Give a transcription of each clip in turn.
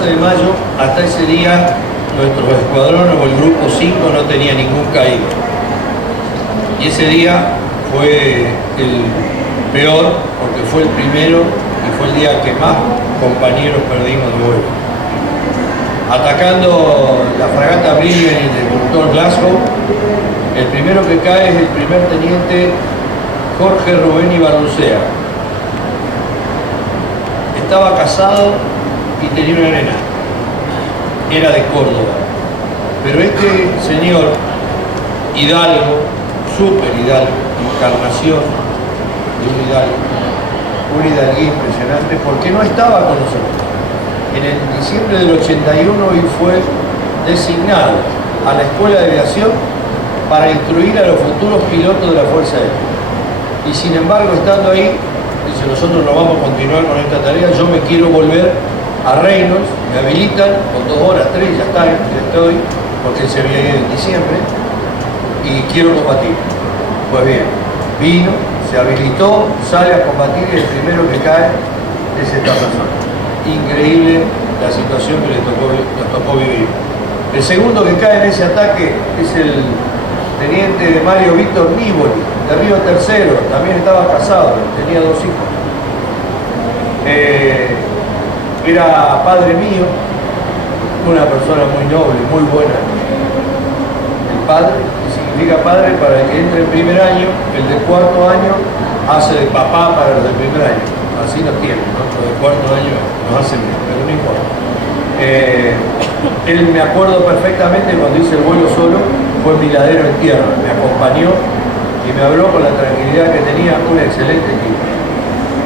Plaza de Mayo, hasta ese día, nuestro escuadrón o el grupo 5 no tenía ningún caído. Y ese día fue el peor, porque fue el primero y fue el día que más compañeros perdimos de vuelo. Atacando la fragata Brilliant del doctor Glasgow, el primero que cae es el primer teniente Jorge Rubén Ibarrucea. Estaba casado y tenía una nena. Era de Córdoba. Pero este señor, hidalgo, súper hidalgo, encarnación de un hidalgo, un hidalguía impresionante, porque no estaba con nosotros. En el diciembre del 81 y fue designado a la Escuela de Aviación para instruir a los futuros pilotos de la Fuerza Aérea. Y sin embargo, estando ahí, dice, nosotros no vamos a continuar con esta tarea, yo me quiero volver a Reynolds, me habilitan con 2 horas, 3, ya está, ya estoy, porque él se había ido en diciembre, y quiero combatir. Pues bien, vino, se habilitó, sale a combatir y el primero que cae es esta persona. Increíble la situación que nos tocó vivir. El segundo que cae en ese ataque es el teniente Mario Víctor Nívoli, de Río Tercero, también estaba casado, tenía 2 hijos. Era padre mío, una persona muy noble, muy buena. El padre, que significa padre para el que entre en primer año, el de 4º año hace de papá para el del primer año. Así nos tienen, ¿no? Los de 4º año nos hacen bien, pero no importa. Él, me acuerdo perfectamente cuando hice el vuelo solo, fue miladero en tierra, me acompañó y me habló con la tranquilidad que tenía, un excelente equipo.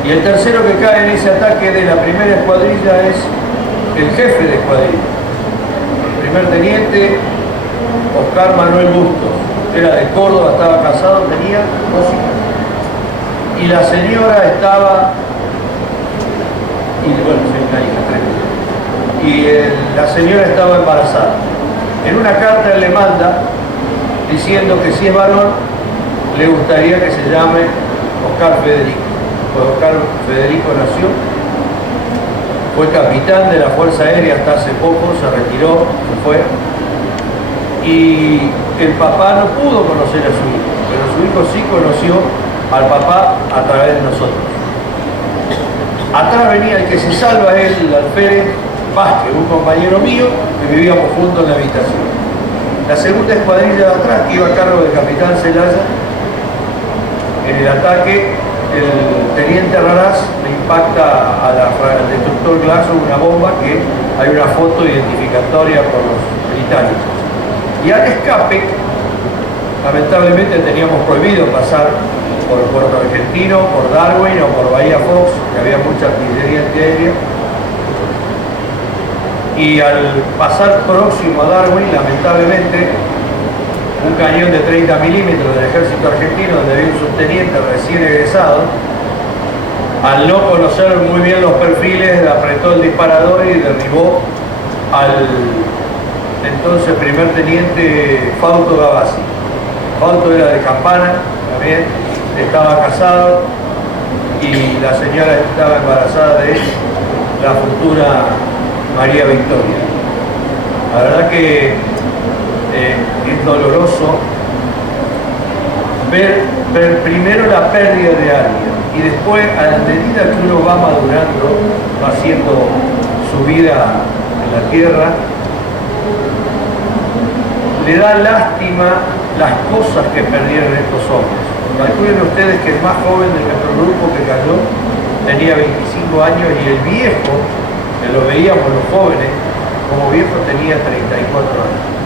Y el tercero que cae en ese ataque de la primera escuadrilla es el jefe de escuadrilla, el primer teniente Oscar Manuel Bustos, era de Córdoba, estaba casado, tenía 2 hijos. Y la señora estaba, y bueno, una hija, 3. Y la señora estaba embarazada. En una carta él le manda diciendo que si es varón, le gustaría que se llame Oscar Federico. Pues Oscar Federico nació, fue capitán de la Fuerza Aérea hasta hace poco, se retiró, se fue. Y el papá no pudo conocer a su hijo, pero su hijo sí conoció al papá a través de nosotros. Atrás venía el que se salva, él, el alférez Vázquez, un compañero mío que vivíamos juntos en la habitación. La segunda escuadrilla de atrás, que iba a cargo del capitán Celaya, en el ataque, el teniente Raraz le impacta al destructor Glasgow una bomba que hay una foto identificatoria por los británicos. Y al escape, lamentablemente teníamos prohibido pasar por Puerto Argentino, por Darwin o por Bahía Fox, que había mucha artillería antiaérea. Y al pasar próximo a Darwin, lamentablemente, un cañón de 30 milímetros del ejército argentino, donde había un subteniente recién egresado, al no conocer muy bien los perfiles, apretó el disparador y derribó al entonces primer teniente Fausto Gavassi. Fausto era de Campana, también estaba casado y la señora estaba embarazada de la futura María Victoria. La verdad que es doloroso ver primero la pérdida de alguien y después, a la medida que uno va madurando, va haciendo su vida en la tierra, le da lástima las cosas que perdieron estos hombres. Calculen ustedes que el más joven de nuestro grupo que cayó tenía 25 años y el viejo, que lo veíamos los jóvenes, como viejo tenía 34 años.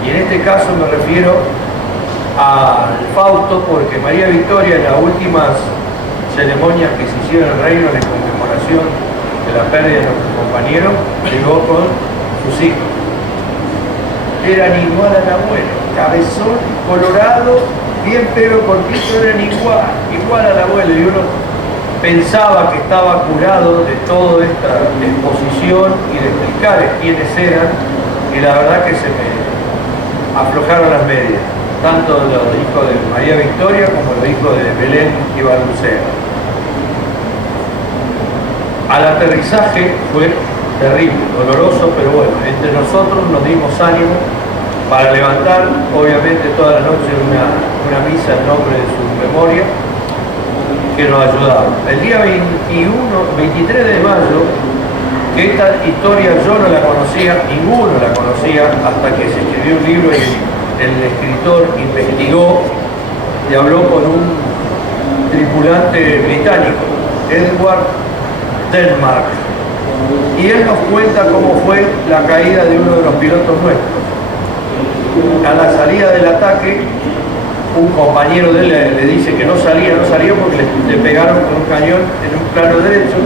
Y en este caso me refiero al Fausto, porque María Victoria, en las últimas ceremonias que se hicieron en el Reino de conmemoración de la pérdida de nuestros compañeros, llegó con sus hijos. Eran igual al abuelo, cabezón, colorado, bien pelo cortito, eran igual al abuelo. Y uno pensaba que estaba curado de toda esta exposición y de explicar quiénes eran, y la verdad que se me aflojaron las medias, tanto los hijos de María Victoria como los hijos de Belén y Balbucea. Al aterrizaje fue terrible, doloroso, pero bueno, entre nosotros nos dimos ánimo para levantar, obviamente toda la noche una misa en nombre de su memoria, que nos ayudaba. El día 23 de mayo, que esta historia yo no la conocía, ninguno la conocía, hasta que se escribió un libro y el escritor investigó y habló con un tripulante británico, Edward Denmark, y él nos cuenta cómo fue la caída de uno de los pilotos nuestros. A la salida del ataque, un compañero de él le dice que no salía porque le pegaron con un cañón en un plano derecho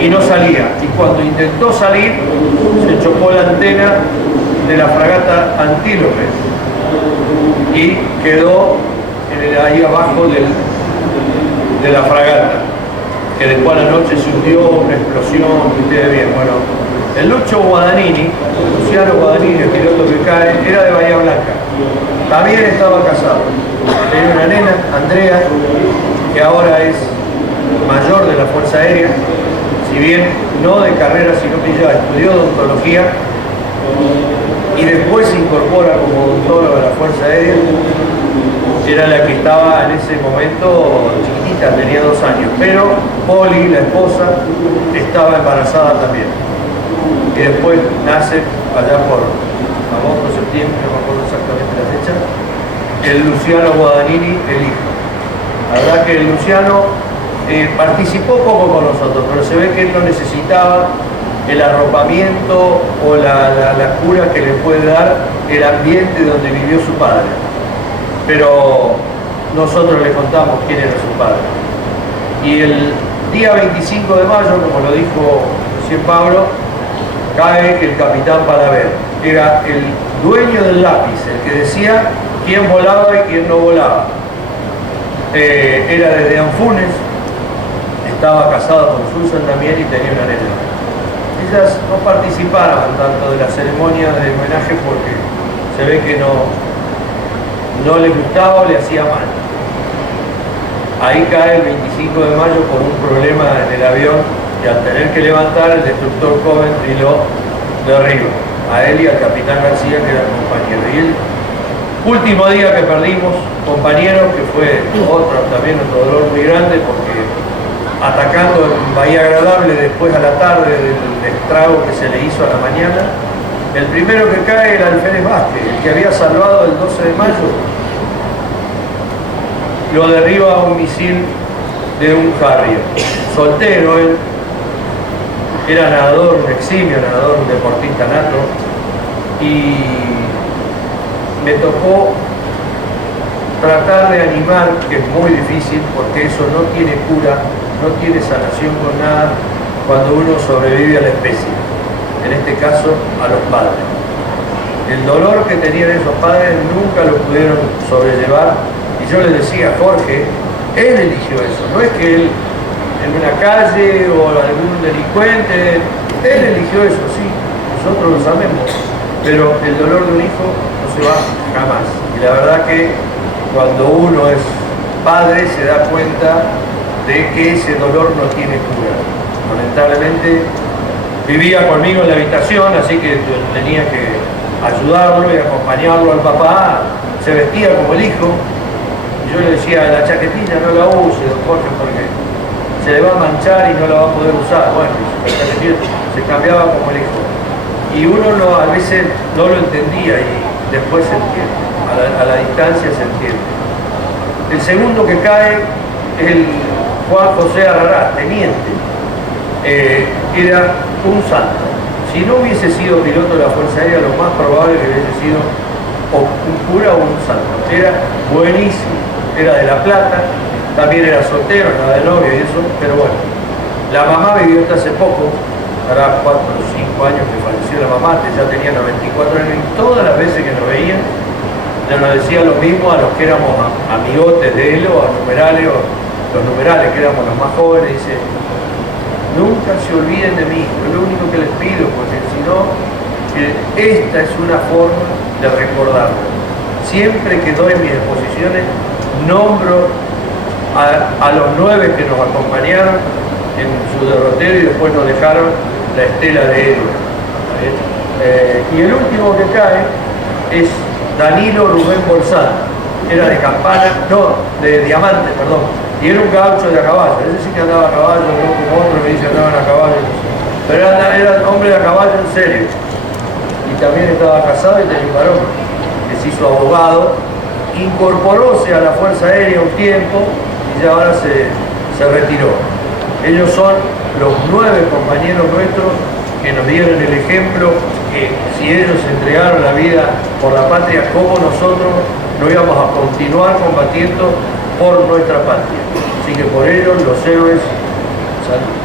y no salía. Y cuando intentó salir, se chocó la antena de la fragata Antílope y quedó ahí abajo de la fragata, que después a la noche se hundió, una explosión, ustedes bien. Bueno, el Lucho Guadagnini, Luciano Guadagnini, el piloto que cae, era de Bahía Blanca. También estaba casado. Tenía una nena, Andrea, que ahora es mayor de la Fuerza Aérea, si bien no de carrera, sino que ya estudió odontología y después se incorpora como odontóloga a la Fuerza Aérea. Era la que estaba en ese momento chiquitita, tenía 2 años, pero Poli, la esposa, estaba embarazada también. Y después nace, allá por agosto, septiembre, no me acuerdo exactamente la fecha, el Luciano Guadagnini, el hijo. La verdad que el Luciano participó poco con nosotros, pero se ve que él no necesitaba el arropamiento o la cura que le puede dar el ambiente donde vivió su padre. Pero nosotros le contamos quién era su padre. Y el día 25 de mayo, como lo dijo recién Pablo, cae el capitán Palaver. Era el dueño del lápiz, el que decía quién volaba y quién no volaba. Era desde Anfunes, estaba casado con Susan también y tenía una nena. Ellas no participaron tanto de la ceremonia de homenaje porque se ve que no le gustaba o le hacía mal. Ahí cae el 25 de mayo por un problema en el avión y al tener que levantar, el destructor Coventry lo derriba a él y al capitán García, que era compañero. Y el último día que perdimos compañeros, que fue también otro dolor muy grande, porque atacando en Bahía Agradable después a la tarde del estrago que se le hizo a la mañana, el primero que cae era Alférez Vázquez, el que había salvado el 12 de mayo. Lo derriba un misil de un Harrier. Soltero él, era nadador, un eximio nadador, un deportista nato, y me tocó tratar de animar, que es muy difícil porque eso no tiene cura, no tiene sanación con nada cuando uno sobrevive a la especie, en este caso a los padres. El dolor que tenían esos padres nunca lo pudieron sobrellevar, y yo les decía, Jorge, él eligió eso, no es que él en una calle o algún delincuente, él eligió eso, sí, nosotros lo sabemos, pero el dolor de un hijo no se va jamás. Y la verdad que cuando uno es padre se da cuenta de que ese dolor no tiene cura. Lamentablemente vivía conmigo en la habitación, así que tenía que ayudarlo y acompañarlo al papá. Se vestía como el hijo, y yo le decía, la chaquetilla no la use, don Jorge, porque se le va a manchar y no la va a poder usar. Bueno, la chaquetilla se cambiaba como el hijo. Y uno a veces no lo entendía y después se entiende, a la distancia se entiende. El segundo que cae es el Juan José Arrarás, teniente. Era un santo. Si no hubiese sido piloto de la Fuerza Aérea, lo más probable que hubiese sido o un cura o un santo. Era buenísimo, era de La Plata, también era soltero, nada de novio y eso, pero bueno. La mamá vivió hasta hace poco, hará 4 o 5 años que falleció la mamá, que ya tenía 94 años, y todas las veces que nos veían, ya nos decía lo mismo a los que éramos amigotes de él o a numerales, o los numerales que éramos los más jóvenes, dice, nunca se olviden de mí, es lo único que les pido, porque si no, esta es una forma de recordarlo. Siempre que doy mis exposiciones, nombro a los 9 que nos acompañaron en su derrotero y después nos dejaron la estela de héroe. Y el último que cae es Danilo Rubén Bolzano, era de Campana, no, de Diamante, perdón, y era un gaucho de a caballo, ese sí que andaba a caballo, no como otro me dice andaban a caballo, pero era hombre de a caballo en serio, y también estaba casado y tenía un varón, que se hizo abogado, incorporóse a la Fuerza Aérea un tiempo y ya ahora se retiró. Ellos son los 9 compañeros nuestros que nos dieron el ejemplo que si ellos entregaron la vida por la patria, como nosotros no íbamos a continuar combatiendo por nuestra patria. Así que por ellos los héroes, salud.